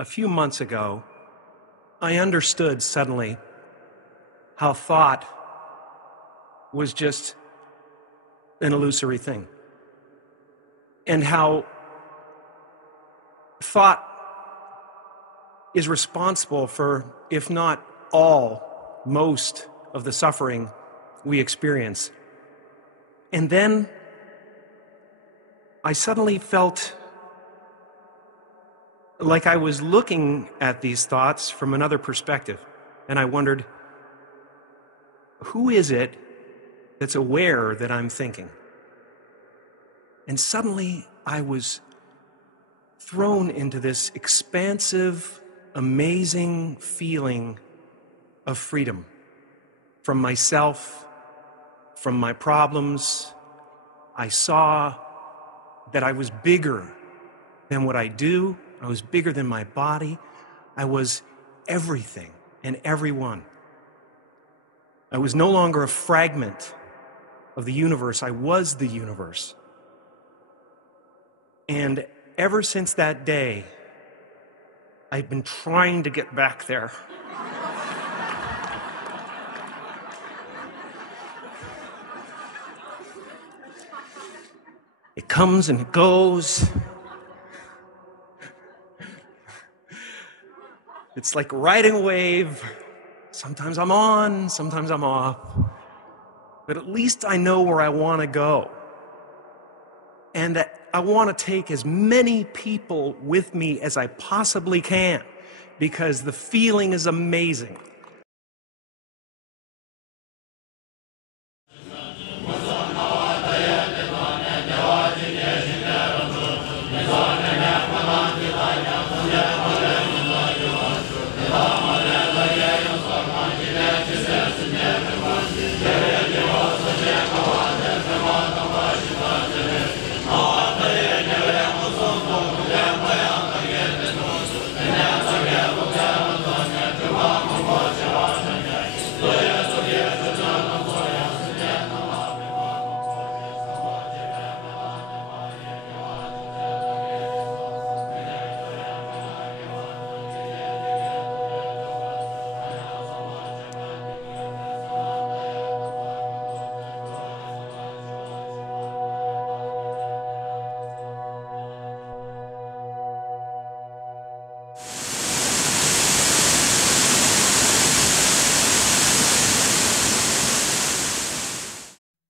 A few months ago, I understood suddenly how thought was just an illusory thing, and how thought is responsible for, if not all, most of the suffering we experience. And then I suddenly felt like I was looking at these thoughts from another perspective, and I wondered, who is it that's aware that I'm thinking? And suddenly I was thrown into this expansive, amazing feeling of freedom from myself, from my problems. I saw that I was bigger than what I do. I was bigger than my body. I was everything and everyone. I was no longer a fragment of the universe. I was the universe. And ever since that day, I've been trying to get back there. It comes and it goes. It's like riding a wave. Sometimes I'm on, sometimes I'm off. But at least I know where I want to go. And that I want to take as many people with me as I possibly can, because the feeling is amazing.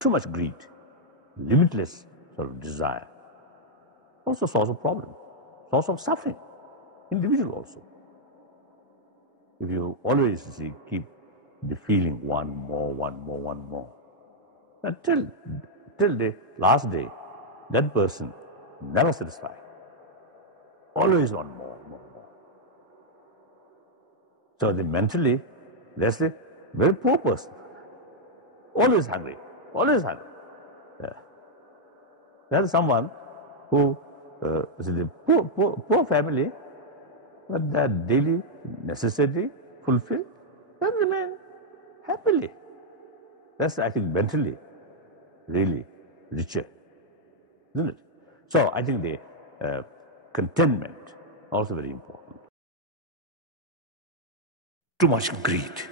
Too much greed, limitless sort of desire, also source of problem, source of suffering, individual also. If you always keep the feeling one more, until the last day, that person never satisfied, always want more. So mentally, that's a very poor person, always hungry. Yeah. There's someone who is a poor family, but that daily necessity fulfilled, then remain happily. That's, I think, mentally really richer, isn't it? So I think the contentment also very important. Too much greed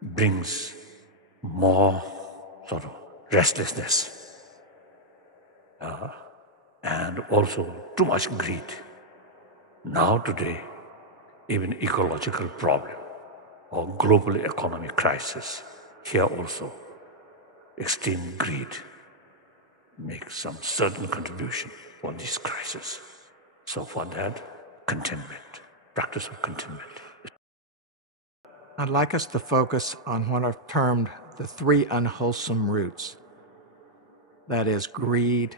brings more sort of restlessness, and also too much greed. Now today, even ecological problem or global economic crisis, here also extreme greed makes some certain contribution for this crisis. So for that, contentment, practice of contentment. I'd like us to focus on what I've termed the three unwholesome roots. That is greed,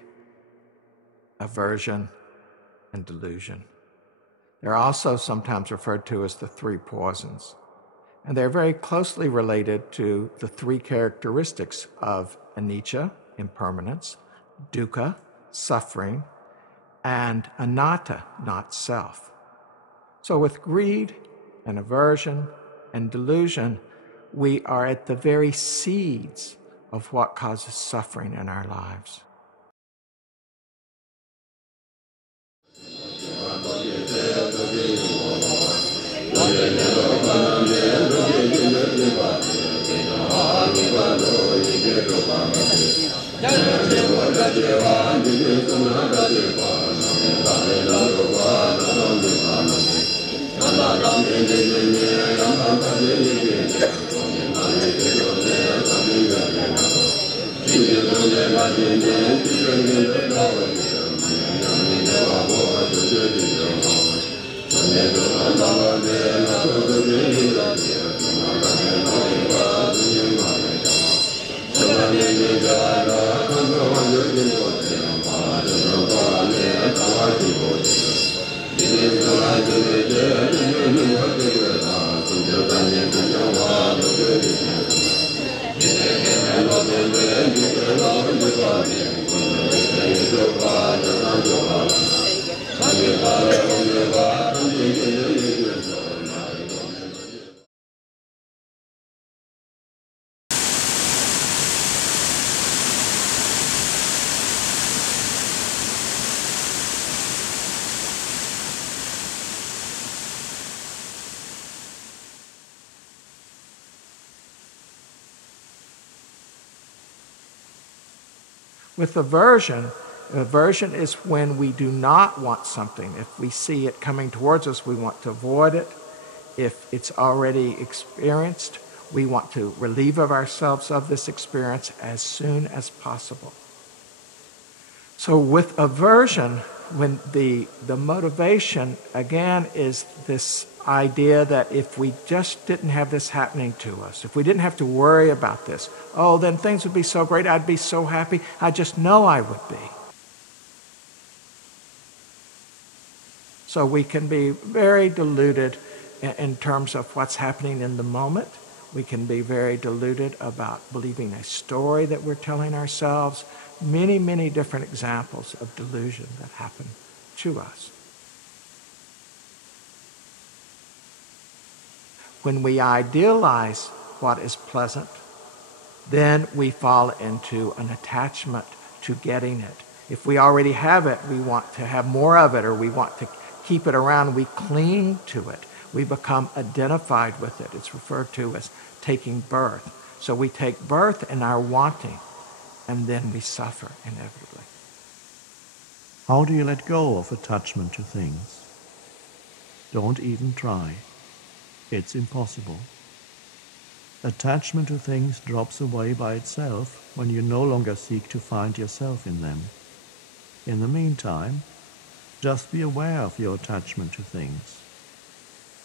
aversion, and delusion. They're also sometimes referred to as the three poisons. And they're very closely related to the three characteristics of anicca, impermanence, dukkha, suffering, and anatta, not self. So with greed and aversion and delusion, we are at the very seeds of what causes suffering in our lives. With aversion is when we do not want something. If we see it coming towards us, we want to avoid it. If it's already experienced, we want to relieve ourselves of this experience as soon as possible. So with aversion, when the motivation, again, is this idea that if we just didn't have this happening to us, if we didn't have to worry about this, oh, then things would be so great, I'd be so happy, I just know I would be. So we can be very deluded in terms of what's happening in the moment. We can be very deluded about believing a story that we're telling ourselves. Many, many different examples of delusion that happen to us. When we idealize what is pleasant, then we fall into an attachment to getting it. If we already have it, we want to have more of it, or we want to keep it around. We cling to it. We become identified with it. It's referred to as taking birth. So we take birth in our wanting, and then we suffer inevitably. How do you let go of attachment to things? Don't even try. It's impossible. Attachment to things drops away by itself when you no longer seek to find yourself in them. In the meantime, just be aware of your attachment to things.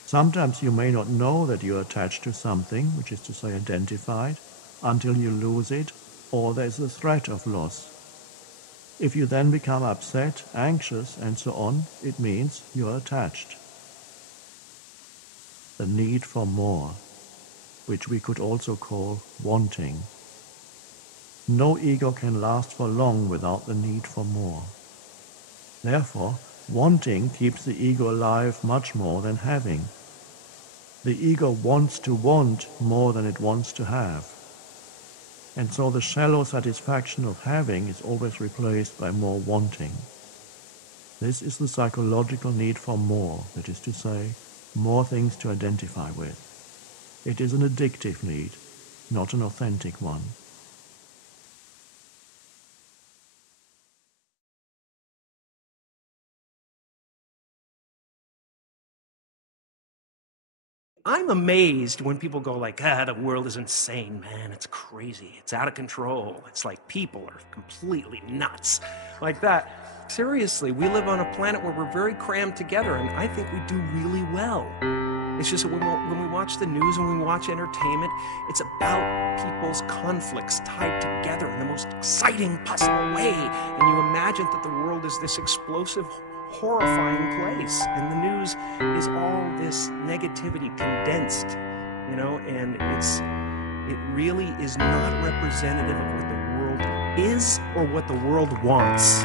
Sometimes you may not know that you're attached to something, which is to say identified, until you lose it or there's a threat of loss. If you then become upset, anxious, and so on, it means you're attached. The need for more, which we could also call wanting. No ego can last for long without the need for more. Therefore, wanting keeps the ego alive much more than having. The ego wants to want more than it wants to have. And so the shallow satisfaction of having is always replaced by more wanting. This is the psychological need for more, that is to say, more things to identify with. It is an addictive need, not an authentic one. I'm amazed when people go like, the world is insane, man. It's crazy. It's out of control. It's like people are completely nuts. Like that. Seriously, we live on a planet where we're very crammed together, and I think we do really well. It's just that when we watch the news and when we watch entertainment, it's about people's conflicts tied together in the most exciting possible way. And you imagine that the world is this explosive, horrifying place, and the news is all this negativity condensed, and it really is not representative of what the world is or what the world wants.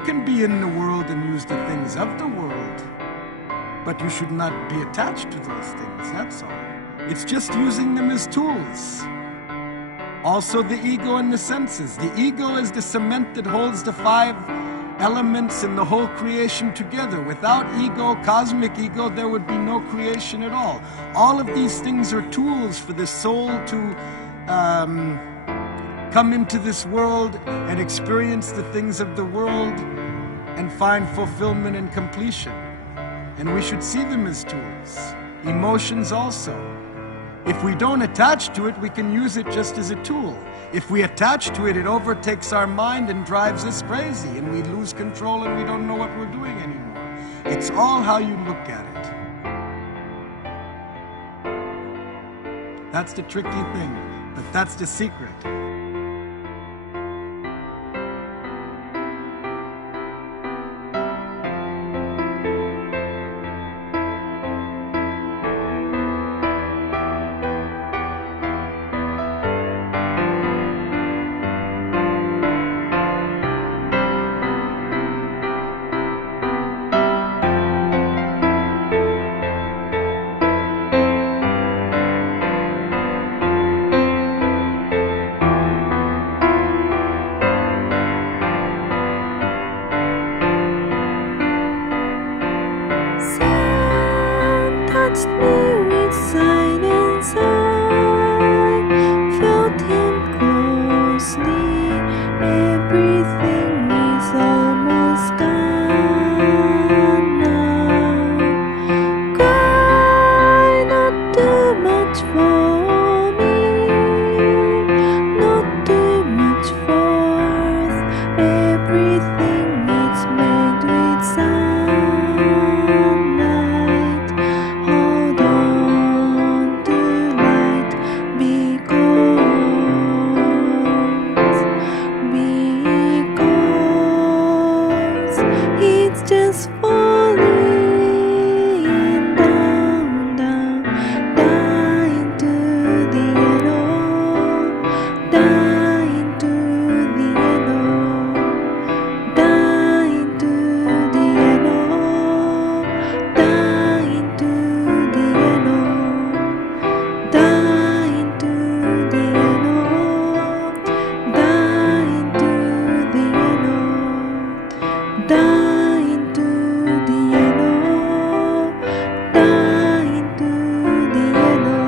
can be in the world and use the things of the world, but you should not be attached to those things, that's all. It's just using them as tools. Also the ego and the senses. The ego is the cement that holds the 5 elements in the whole creation together. Without ego, cosmic ego, there would be no creation at all. All of these things are tools for the soul to come into this world and experience the things of the world and find fulfillment and completion. And we should see them as tools. Emotions also. If we don't attach to it, we can use it just as a tool. If we attach to it, it overtakes our mind and drives us crazy, and we lose control and we don't know what we're doing anymore. It's all how you look at it. That's the tricky thing, but that's the secret. touched me with silence. I felt him closely. Everything is almost gone now. Cry not too much for me, not too much forth. Everything is made with sunlight. Hold on to light, because it's just falling down, down, down into the yellow, down into the yellow, down into the yellow, down into the yellow, down into the yellow, down into the yellow, down into the yellow, down into the yellow.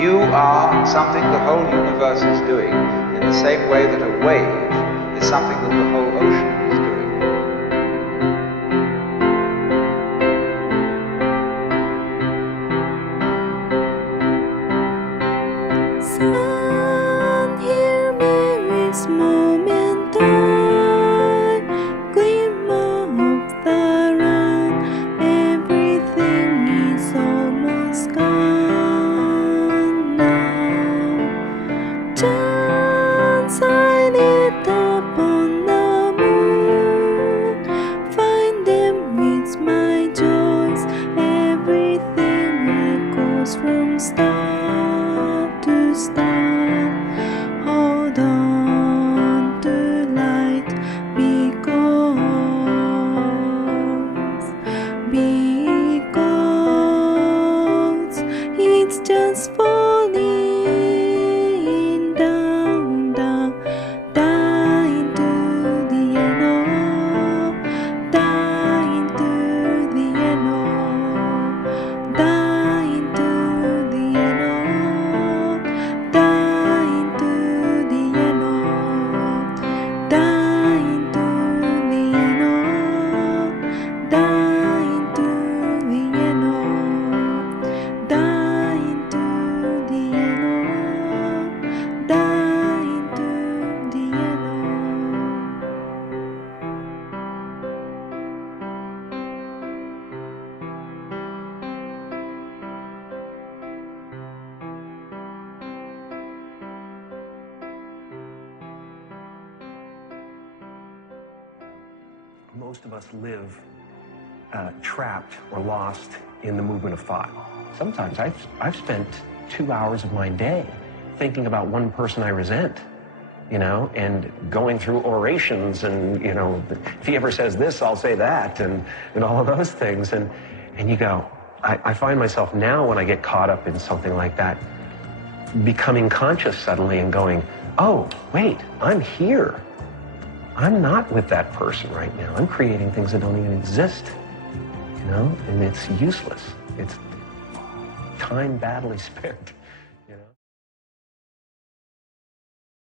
You are something the whole universe is doing, in the same way that a wave is something that the whole ocean is doing. Sun, hear me this moment, I glimmer of the run. Everything is almost gone now. Chance I lit up on the moon, find them with my joys. Everything echoes from star to star. Hold on to light, because it's just falling down, down, down into the yellow, down into the yellow, down into the yellow, down into the yellow, down into the yellow, down into the yellow, down into the yellow, down into the yellow. Most of us live trapped or lost in the movement of thought. Sometimes I've spent 2 hours of my day thinking about one person I resent, you know, and going through orations and, you know, if he ever says this, I'll say that, and all of those things. And you go, I find myself now when I get caught up in something like that, becoming conscious suddenly and going, oh, wait, I'm here. I'm not with that person right now. I'm creating things that don't even exist, you know, and it's useless. It's time badly spent.